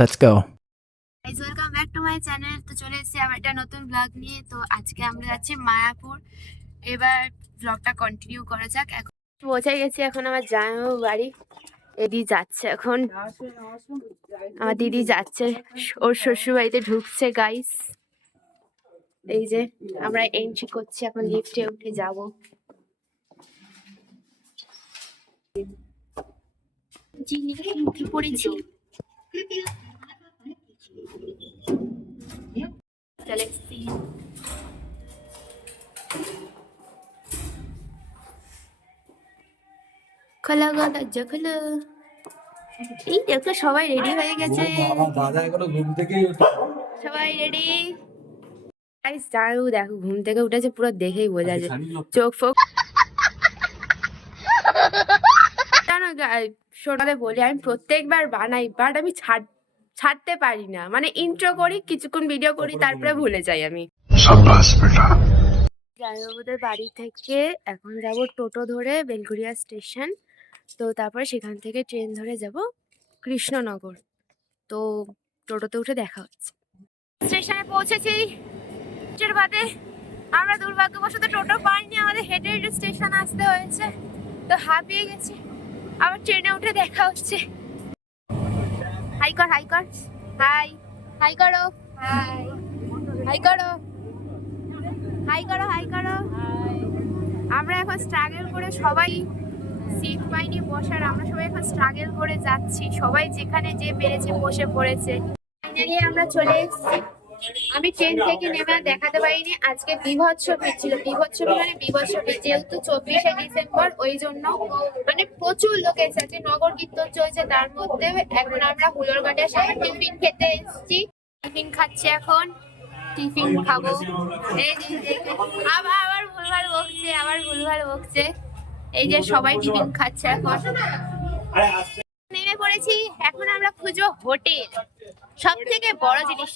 Let's go. Guys welcome back to my channel. তো চলে এসেছি আবার একটা নতুন ব্লগ নিয়ে। তো আজকে আমরা যাচ্ছি মায়াপুর। এবার ব্লগটা কন্টিনিউ করা যাক। এখন পৌঁছে গেছি, এখন আমার জামাইবাবু বাড়ি। দিদি যাচ্ছে, এখন আমার দিদি যাচ্ছে ওর শ্বশুর বাড়িতে ঢুকছে গাইস। এই যে আমরা এন্ট্রি করছি, এখন লিফটে উঠে যাব। উঠে পড়েছি। চলে এসেছি। খোলা দরজা খোলো। এই দেখো সবাই রেডি হয়ে গেছে, সবাই রেডি। গাইস জামাইবাবু দেখো ঘুম থেকে উঠেছে, পুরো দেখেই বোঝা যায়, চোখ ফোক। জানো শোনাতে বলি, আমি প্রত্যেকবার বানাই, বাট আমি ছাড়তে পারি না। মানে ইন্ট্রো করি, কিছুক্ষণ ভিডিও করি, তারপরে ভুলে যাই আমি। জামাইবাবুদের বাড়ি থেকে এখন যাব টোটো ধরে বেলঘরিয়া স্টেশন। তো তারপরে সেখান থেকে ট্রেন ধরে যাব কৃষ্ণনগর। তো টোটোতে উঠে দেখা হচ্ছে। স্টেশনে পৌঁছেছি। বাদে আমরা দুর্ভাগ্যবশত টোটো পাইনি, আমাদের হেঁটে হেঁটে স্টেশন আসতে হয়েছে। তো হাঁপিয়ে গেছি, আবার ট্রেনে উঠে দেখা হচ্ছে। হাই কর, হাই কর, হাই হাই করো, হাই হাই করো, হাই করো, হাই করো। আমরা এখন স্ট্রাগল করে, সবাই সিট পাইনি বসার, আমরা সবাই এখন স্ট্রাগল করে যাচ্ছি। সবাই যেখানে যে পেরেছে বসে পড়েছে। ফাইনালি আমরা চলে এসেছি। আমি ট্রেন থেকে নেমে দেখাতে পারিনি, আজকে বিভৎস ভিড় ছিল। বিভৎস মানে বিভৎস ভিড়, যেহেতু 24শে ডিসেম্বর, ওই জন্য মানে প্রচুর লোক এসেছে। নগর কীর্তন চলছে, তার মধ্যে এখন আমরা হুলোরঘাটের সামনে টিফিন খেতে এসেছি। টিফিন খাচ্ছি এখন, টিফিন খাবো। আবার ভুলভাল বকছে, আবার ভুলভাল বকছে। এই যে সবাই টিফিন খাচ্ছে এখন। নেমে পড়েছি, এখন আমরা খুঁজবো হোটেল। সব থেকে বড় জিনিস,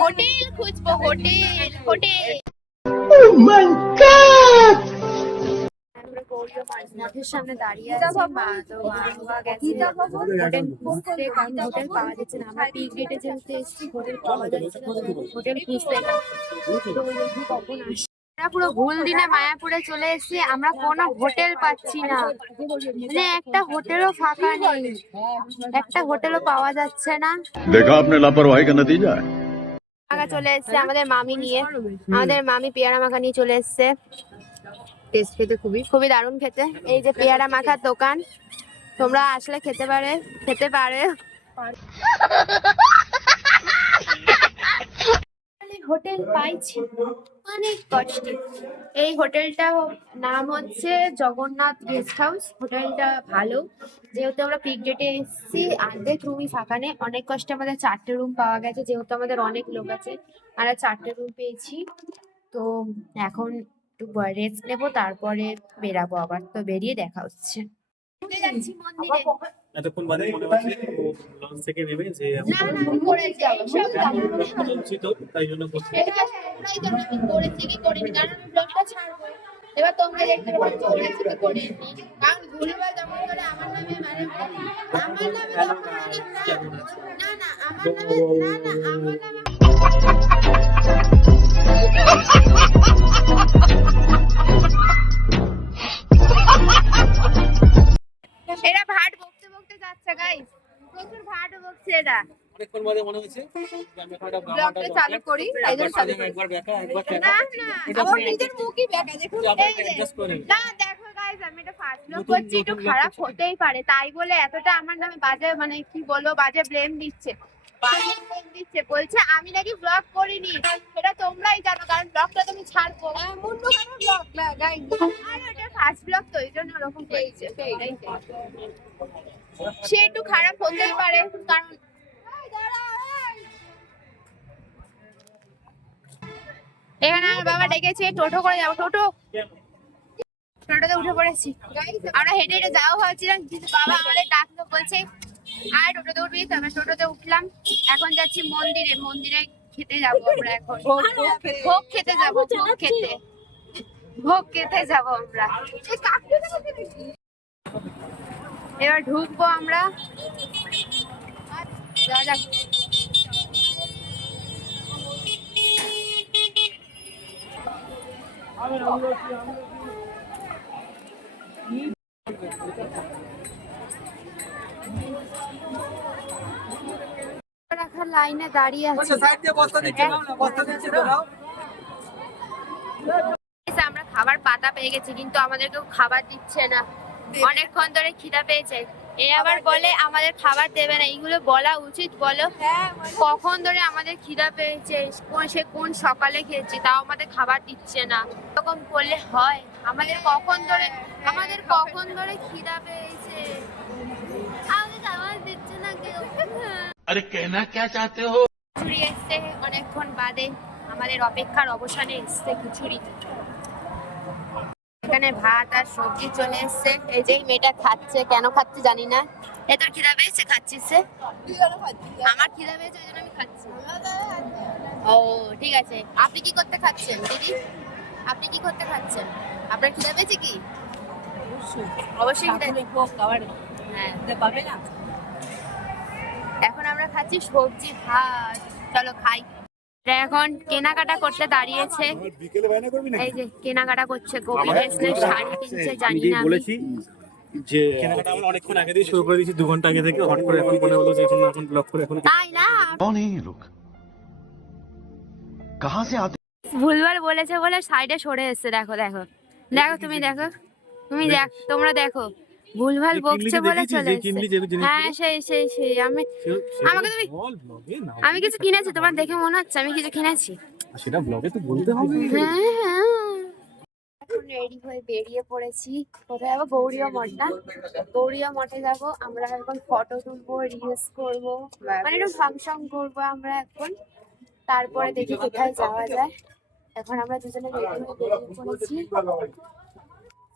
হোটেল খুঁজবো, হোটেল হোটেল। মঠের সামনে দাঁড়িয়ে আছি, হোটেল খুঁজতে, কারণ হোটেল পাওয়া যাচ্ছে না। আমরা পিক ডেটে যেহেতু এসেছি, হোটেল পাওয়া যাচ্ছে না, হোটেল খুঁজতে কখন আসি। আমরা পুরো ভুল দিনে মায়াপুরে চলে এসেছি, আমরা কোনো হোটেল পাচ্ছি না। মানে একটা হোটেলও ফাঁকা নেই, একটা হোটেলও পাওয়া যাচ্ছে না। देखा आपने लापरवाही का नतीजा है। চলে এসছে আমাদের মামি নিয়ে, আমাদের মামি পেয়ারা মাখা নিয়ে চলে এসছে। টেস্ট খেতে খুবই খুবই দারুণ খেতে। এই যে পেয়ারা মাখার দোকান, তোমরা আসলে খেতে পারে। হোটেল পাইছি অনেক কষ্টে। এই হোটেলটা নাম হচ্ছে জগন্নাথ গেস্ট হাউস। হোটেলটা ভালো, যেহেতু আমরা পিক ডেটে এসেছি, অর্ধেক রুমই ফাঁকা নেই। অনেক কষ্টে আমাদের 4টে রুম পাওয়া গেছে, যেহেতু আমাদের অনেক লোক আছে। আমরা 4টে রুম পেয়েছি। তো এখন একটু রেস্ট নেবো, তারপরে বেরাবো আবার। তো বেরিয়ে দেখা হচ্ছে। যাচ্ছি মন্দিরে। এতক্ষণ বাদে মনে হচ্ছে লঞ্চ থেকে নেমে যে না আমি করেছি, সব বলছি তো তাই জন্য করছি। এটাই তো আমি করেছি কি করিনি, কারণ আমি ব্লগটা ছাড়বো। এবার তোমরা দেখতে পাচ্ছ করেছি কি করিনি, কারণ ভুলভাল যখন করে আমার নামে মানে আমার নামে না আমার নামে এরা ভাট বকতে বকতে যাচ্ছে গাইস, প্রচুর ভাট বকছে এরা। অনেকক্ষণ বাদে মনে হচ্ছে যে আমি একটা ব্লগটা চালু করি, একবার চালু করি। একবার দেখা একবার না আমার নিজের মুখই দেখা, দেখুন এই যে না দেখো গাইস, আমি এটা ফার্স্ট ব্লগ করছি, একটু খারাপ হতেই পারে, তাই বলে এতটা আমার নামে বাজে মানে কি বলবো, বাজে ব্লেম দিচ্ছে, বলছে আমি নাকি ব্লগ করিনি। এটা তোমরাই জানো, কারণ ব্লগটা তুমি ছাড়বো মুন্ডু কেন ব্লগ না গাইস, আর এটা ফার্স্ট ব্লগ তো এই জন্য এরকম হয়েছে। সে একটু খারাপ হতেই পারে, কারণ এখানে আমার বাবা ডেকেছে টোটো করে যাবো। টোটোতে উঠে পড়েছি, আমরা হেঁটে হেঁটে যাওয়া ভাবছিলাম, কিন্তু বাবা আমাদের ডাকলো, বলছে আর টোটোতে উঠবি। তবে টোটোতে উঠলাম, এখন যাচ্ছি মন্দিরে খেতে যাবো আমরা। এখন ভোগ খেতে যাবো, ভোগ খেতে যাবো আমরা। এবার ঢুকবো আমরা। যাওয়া যাক। রাখার লাইনে দাঁড়িয়ে আছি। আমরা খাবার পাতা পেয়ে গেছি, কিন্তু আমাদেরকেও খাবার দিচ্ছে না। অনেকক্ষণ ধরে খিদা পেয়েছে, এ আবার বলে আমাদের খাবার দেবে না। এইগুলো বলা উচিত বলো? কখন ধরে আমাদের খিদা পেয়েছে, সে কোন সকালে খেয়েছে, তাও আমাদের খাবার দিচ্ছে না। এরকম করলে হয়? আমাদের কখন ধরে খিদা পেয়েছে, আমাদের খাবার দিচ্ছে না কেউ। अरे कहना क्या चाहते हो? খিচুড়ি এসছে অনেকক্ষণ বাদে, আমাদের অপেক্ষার অবসানে এসছে খিচুড়ি। এখানে ভাত আর সবজি চলে এসছে। এই যে মেয়েটা খাচ্ছে, কেন খাচ্ছে জানি না। এ তোর খিদা পেয়েছে, খাচ্ছিস সে? আমার খিদা পেয়েছে, ওই জন্য আমি খাচ্ছি। ও ঠিক আছে। আপনি কি করতে খাচ্ছেন দিদি? আপনি কি করতে খাচ্ছেন? আপনার খিদা পেয়েছে কি? অবশ্যই খিদা হ্যাঁ পাবে না। এখন আমরা খাচ্ছি সবজি ভাত। চলো খাই। এখন কেনাকাটা করতে দাঁড়িয়েছে, এই যে কেনাকাটা করছে। কবি এসছে, শাড়ি কিনছে, জানি না আমি। যে কেনাকাটা আমরা অনেকক্ষণ আগে দিয়ে শুরু করে দিয়েছি, 2 ঘন্টা আগে থেকে। হট করে এখন মনে হলো যে এখন ব্লক করে এখন তাই না, कौन है ये लोग? कहाँ से आते? ভুলভাল বলেছে বলে সাইডে সরে এসছে। দেখো দেখো দেখো, তুমি দেখো, তুমি দেখ, তোমরা দেখো, ভুলভাল বকছে বলে চলে এসছে। হ্যাঁ সেই সেই সেই আমি আমাকে তুমি আমি কিছু কিনেছি, তোমার দেখে মনে হচ্ছে আমি কিছু কিনেছি। সেটা ব্লগে তো বলতে হবে। হ্যাঁ এখন রেডি হয়ে বেরিয়ে পড়েছি। কোথায় যাবো? গৌরীয় মঠ না? গৌরীয় মঠে যাবো আমরা। এখন ফটো তুলবো, রিলস করবো, মানে একটু ফাংশন করবো আমরা এখন। তারপরে দেখি কোথায় যাওয়া যায়। এখন আমরা দুজনে রেডি হয়ে বেরিয়ে পড়েছি,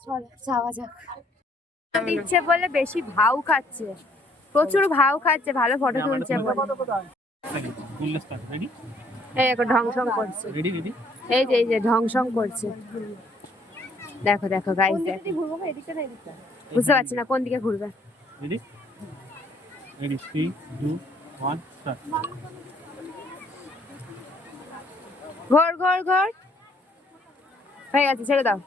চল যাওয়া যাক। দিচ্ছে বলে বেশি ভাউ খাচ্ছে, প্রচুর ভাউ খাচ্ছে, ভালো ফটো তুলছে বলে। এই এখন ঢংসং করছে, এই যে ঢংসং করছে। দেখো দেখো গাইস, বুঝতে পারছি না কোন দিকে ঘুরবে। ঘর ঘর ঘর হয়ে গেছে, ছেড়ে দাও।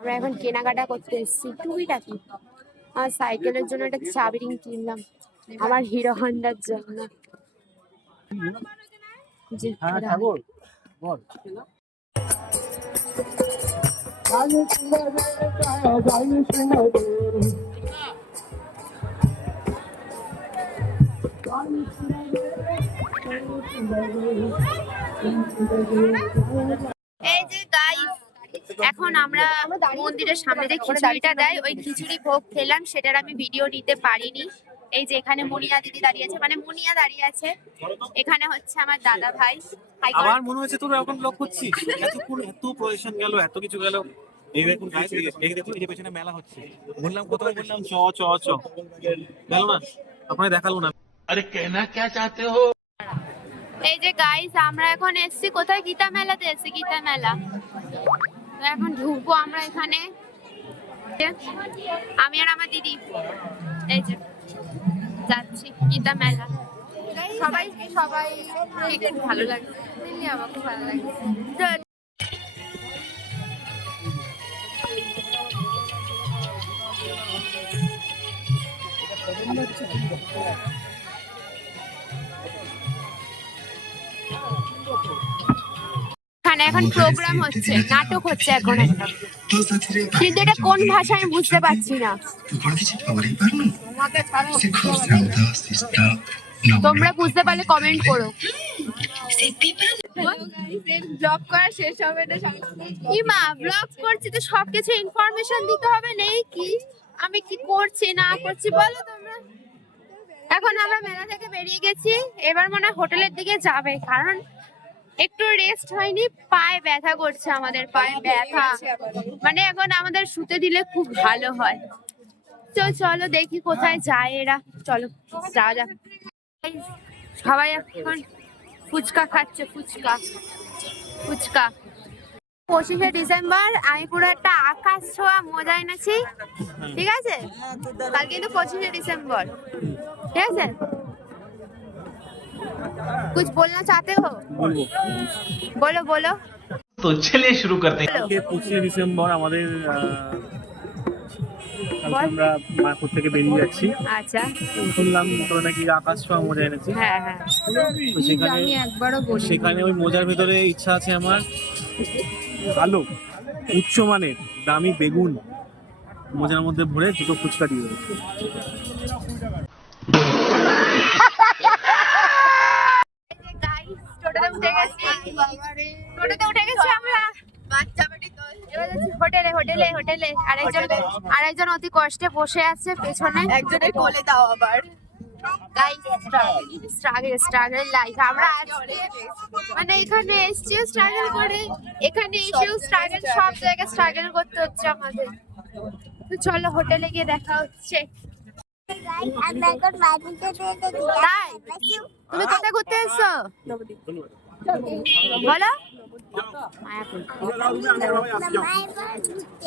আমরা এখন কেনাকাটা করতে এসেছি টুকিটাকি। আমার সাইকেলের জন্য একটা চাবি রিং কিনলাম, আমার হিরো হন্ডার জন্য। জি, এই যে গাইস, এখন আমরা মন্দিরের সামনে যে খিচুড়িটা দেয়, ওই খিচুড়ি ভোগ খেলাম, সেটার আমি ভিডিও নিতে পারিনি। এই যে এখানে মুনিয়া দিদি দাঁড়িয়ে আছে, মানে মুনিয়া দাঁড়িয়ে আছে। এখানে হচ্ছে আমার দাদা ভাই। আমার মনে হচ্ছে তোরা এখন ব্লগ করছিস, এতক্ষণ এত প্রয়োজন গেল, এত কিছু গেল। এই দেখুন গাইস, এই দেখুন, এই যে পেছনে মেলা হচ্ছে। বললাম কোথাও, বললাম চ চ চ, গেল না, আপনাকে দেখালো না। अरे कहना क्या चाहते हो? এই যে গাইস, আমরা এখন এসছি কোথায়? গীতা মেলাতে এসছি, গীতা মেলা। তো এখন ঢুকবো আমরা এখানে, আমি আর আমার দিদি। এই যে যাচ্ছি গীতা মেলা। সবাই সবাই খুব ভালো লাগছে, আমার খুব ভালো লাগছে। এখানে এখন প্রোগ্রাম হচ্ছে, নাটক হচ্ছে এখন একটা, কিন্তু এটা কোন ভাষা আমি বুঝতে পারছি না। তোমরা বুঝতে পারলে কমেন্ট করো। ব্লগ করা শেষ হবে না, কি মা ব্লগ করছি তো সবকিছু ইনফরমেশন দিতে হবে, নেই কি আমি কি করছি না করছি বলো তোমরা। এখন আমরা মেলা থেকে বেরিয়ে গেছি, এবার মনে হয় হোটেলের দিকে যাবে, কারণ একটু রেস্ট হয়নি, পায়ে ব্যথা করছে, আমাদের পায়ে ব্যথা, মানে এখন আমাদের শুতে দিলে খুব ভালো হয়। তো চলো দেখি কোথায় যায় এরা, চলো যাওয়া যাক। সবাই এখন ফুচকা খাচ্ছে, ফুচকা ফুচকা। 25শে ডিসেম্বর আমি পুরো একটা আকাশ ছোঁয়া মজা এনেছি, ঠিক আছে? কাল কিন্তু 25শে ডিসেম্বর, ঠিক আছে? कुछ बोलना चाहते हो? বলবো बोलो बोलो तो चलिए शुरू करते हैं। बोलो। আজকে 25শে ডিসেম্বর আমাদের কালকে আমরা মায়াপুর থেকে বেরিয়ে যাচ্ছি। আচ্ছা শুনলাম তোরা নাকি আকাশ ছোঁয়া মোজা এনেছিস। হ্যাঁ হ্যাঁ তো সেখানে সেখানে ওই মোজার ভিতরে ইচ্ছা আছে আমার ভালো উচ্চমানের দামি বেগুন মোজার মধ্যে ভরে দুটো ফুচকা দিয়ে দেবো। গাইস টোটোতে উঠে গেছি টোটোতে উঠে গেছি আমরা এবার যাচ্ছি হোটেলে হোটেলে হোটেলে আরেকজন অতি কষ্টে বসে আছে পেছনে একজনের কোলে দাও আবার স্ট্রাগল লাইফ আমরা আজকে মানে এখানে এসেছি স্ট্রাগল করে এখানে এসেও স্ট্রাগল সব জায়গায় স্ট্রাগল করতে হচ্ছে আমাদের তো চলো হোটেলে গিয়ে দেখা হচ্ছে তাই তুমি কোথায় ঘুরতে এসছো বলো মায়াপুর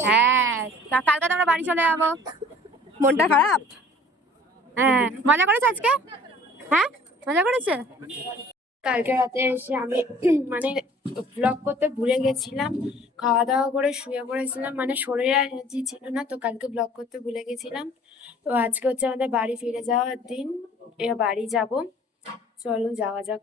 হ্যাঁ কালকে তো আমরা বাড়ি চলে যাবো মনটা খারাপ হ্যাঁ মজা করেছে আজকে হ্যাঁ মজা করেছে কালকে রাতে এসে আমি মানে ব্লগ করতে ভুলে গেছিলাম খাওয়া দাওয়া করে শুয়ে পড়েছিলাম মানে শরীরে এনার্জি ছিল না তো কালকে ব্লগ করতে ভুলে গেছিলাম তো আজকে হচ্ছে আমাদের বাড়ি ফিরে যাওয়ার দিন এবার বাড়ি যাব চলো যাওয়া যাক